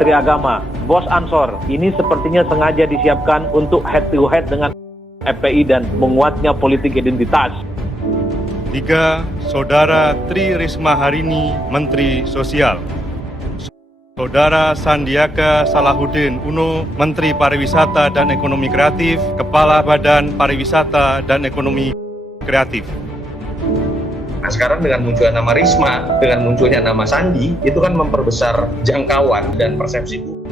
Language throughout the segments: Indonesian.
Menteri Agama, Bos Ansor. Ini sepertinya sengaja disiapkan untuk head to head dengan FPI dan menguatnya politik identitas. 3. Saudara Tri Risma Harini, Menteri Sosial. Saudara Sandiaga Salahuddin Uno, Menteri Pariwisata dan Ekonomi Kreatif, Kepala Badan Pariwisata dan Ekonomi Kreatif. Nah, sekarang dengan munculnya nama Risma, dengan munculnya nama Sandi, itu kan memperbesar jangkauan dan persepsi publik.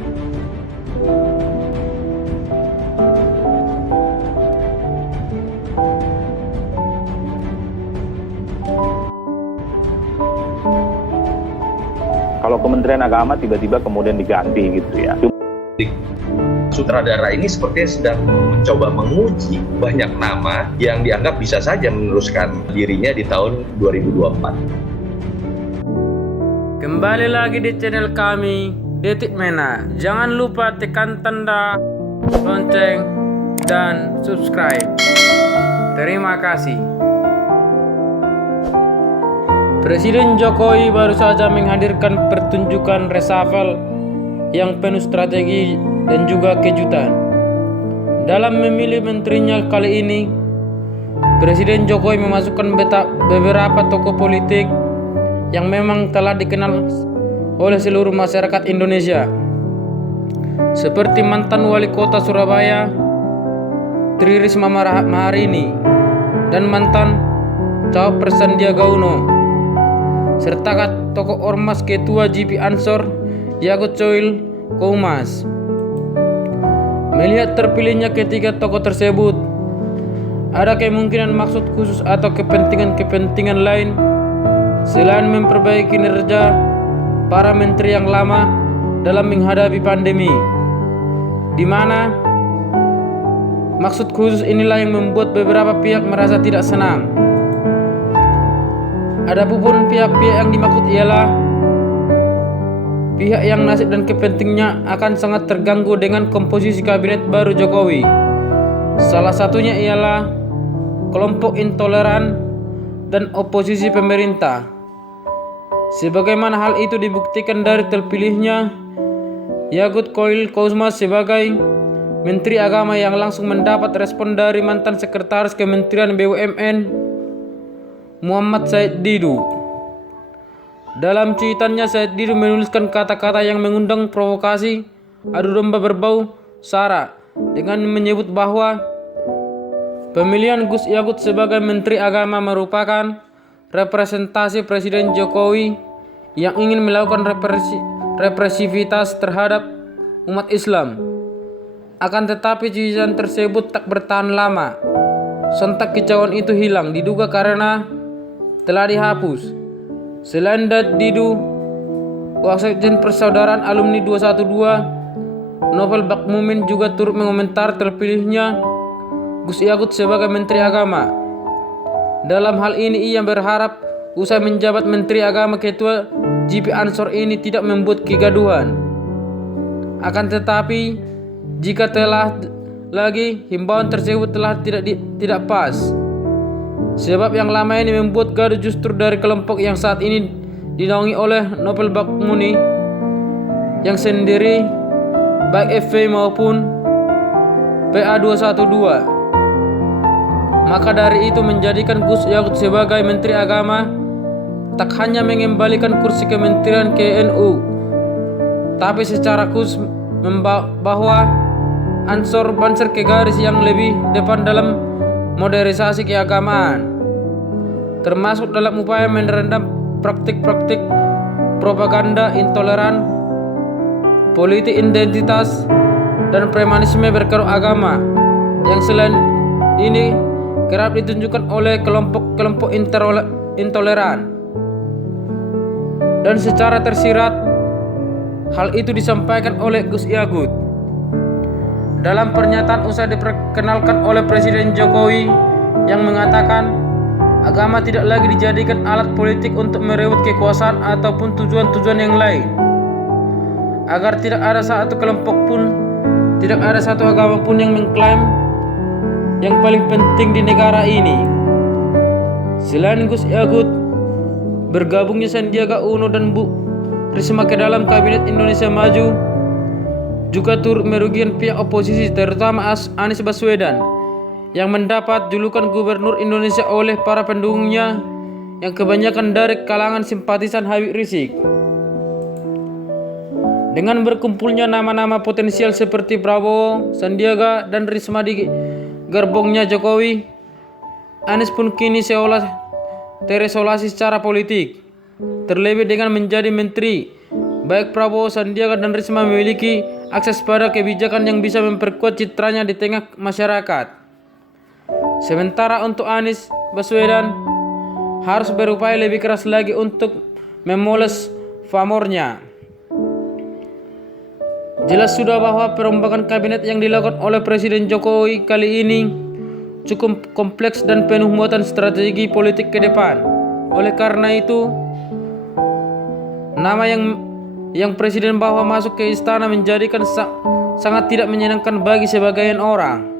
Kalau Kementerian Agama tiba-tiba kemudian diganti gitu ya. Sutradara ini sepertinya sedang mencoba menguji banyak nama yang dianggap bisa saja meneruskan dirinya di tahun 2024. Kembali lagi di channel kami, Detik Mena. Jangan lupa tekan tanda lonceng dan subscribe. Terima kasih. Presiden Jokowi baru saja menghadirkan pertunjukan reshuffle yang penuh strategi dan juga kejutan. Dalam memilih menterinya kali ini, Presiden Jokowi memasukkan beberapa tokoh politik yang memang telah dikenal oleh seluruh masyarakat Indonesia, seperti mantan wali kota Surabaya Tri Risma Harini dan mantan Cawapres Sandiaga Uno, serta tokoh ormas Ketua GP Ansor Yakut Coil Koumas. Melihat terpilihnya ketiga tokoh tersebut, ada kemungkinan maksud khusus atau kepentingan-kepentingan lain selain memperbaiki kinerja para menteri yang lama dalam menghadapi pandemi, di mana maksud khusus inilah yang membuat beberapa pihak merasa tidak senang. Adapun pihak-pihak yang dimaksud ialah pihak yang nasib dan kepentingannya akan sangat terganggu dengan komposisi kabinet baru Jokowi. Salah satunya ialah kelompok intoleran dan oposisi pemerintah. Sebagaimana hal itu dibuktikan dari terpilihnya Yakut Coil Koumas sebagai Menteri Agama yang langsung mendapat respon dari mantan Sekretaris Kementerian BUMN Muhammad Said Didu. Dalam cuitannya, Said Didu menuliskan kata-kata yang mengundang provokasi adu domba berbau sara dengan menyebut bahwa pemilihan Gus Yakut sebagai Menteri Agama merupakan representasi Presiden Jokowi yang ingin melakukan represivitas terhadap umat Islam. Akan tetapi cuitan tersebut tak bertahan lama. Sontak kicauan itu hilang, diduga karena telah dihapus. Selain Didu, Wasekjen Persaudaraan Alumni 212 Novel Bakmumin juga turut mengomentar terpilihnya Gus Yakut sebagai Menteri Agama. Dalam hal ini ia berharap usai menjabat Menteri Agama Ketua GP Ansor ini tidak membuat kegaduhan. Akan tetapi jika telah lagi himbauan tersebut telah tidak pas. Sebab yang lama ini membuat gaduh justru dari kelompok yang saat ini dinaungi oleh Novel Bakmuni yang sendiri baik FV maupun PA212. Maka dari itu menjadikan Gus Yakut sebagai Menteri Agama tak hanya mengembalikan kursi kementerian ke NU, tapi secara khusus bahwa Ansor Banser ke garis yang lebih depan dalam modernisasi keagamaan, termasuk dalam upaya meredam praktik-praktik propaganda intoleran, politik identitas, dan premanisme berkeruk agama yang selain ini kerap ditunjukkan oleh kelompok-kelompok intoleran. Dan secara tersirat hal itu disampaikan oleh Gus Yakut dalam pernyataan usai diperkenalkan oleh Presiden Jokowi yang mengatakan agama tidak lagi dijadikan alat politik untuk merebut kekuasaan ataupun tujuan-tujuan yang lain, agar tidak ada satu kelompok pun, tidak ada satu agama pun yang mengklaim yang paling penting di negara ini. Selain Gus Yakut, bergabungnya Sandiaga Uno dan Bu Risma ke dalam Kabinet Indonesia Maju juga turut merugikan pihak oposisi terutama Anies Baswedan yang mendapat julukan Gubernur Indonesia oleh para pendukungnya yang kebanyakan dari kalangan simpatisan Habib Rizik. Dengan berkumpulnya nama-nama potensial seperti Prabowo, Sandiaga, dan Risma di gerbongnya Jokowi, Anies pun kini seolah terisolasi secara politik. Terlebih dengan menjadi menteri, baik Prabowo, Sandiaga, dan Risma memiliki akses pada kebijakan yang bisa memperkuat citranya di tengah masyarakat. Sementara untuk Anies Baswedan harus berupaya lebih keras lagi untuk memoles pamornya. Jelas sudah bahwa perombakan kabinet yang dilakukan oleh Presiden Jokowi kali ini cukup kompleks dan penuh muatan strategi politik ke depan. Oleh karena itu, nama yang Presiden bawa masuk ke istana menjadikan sangat tidak menyenangkan bagi sebagian orang.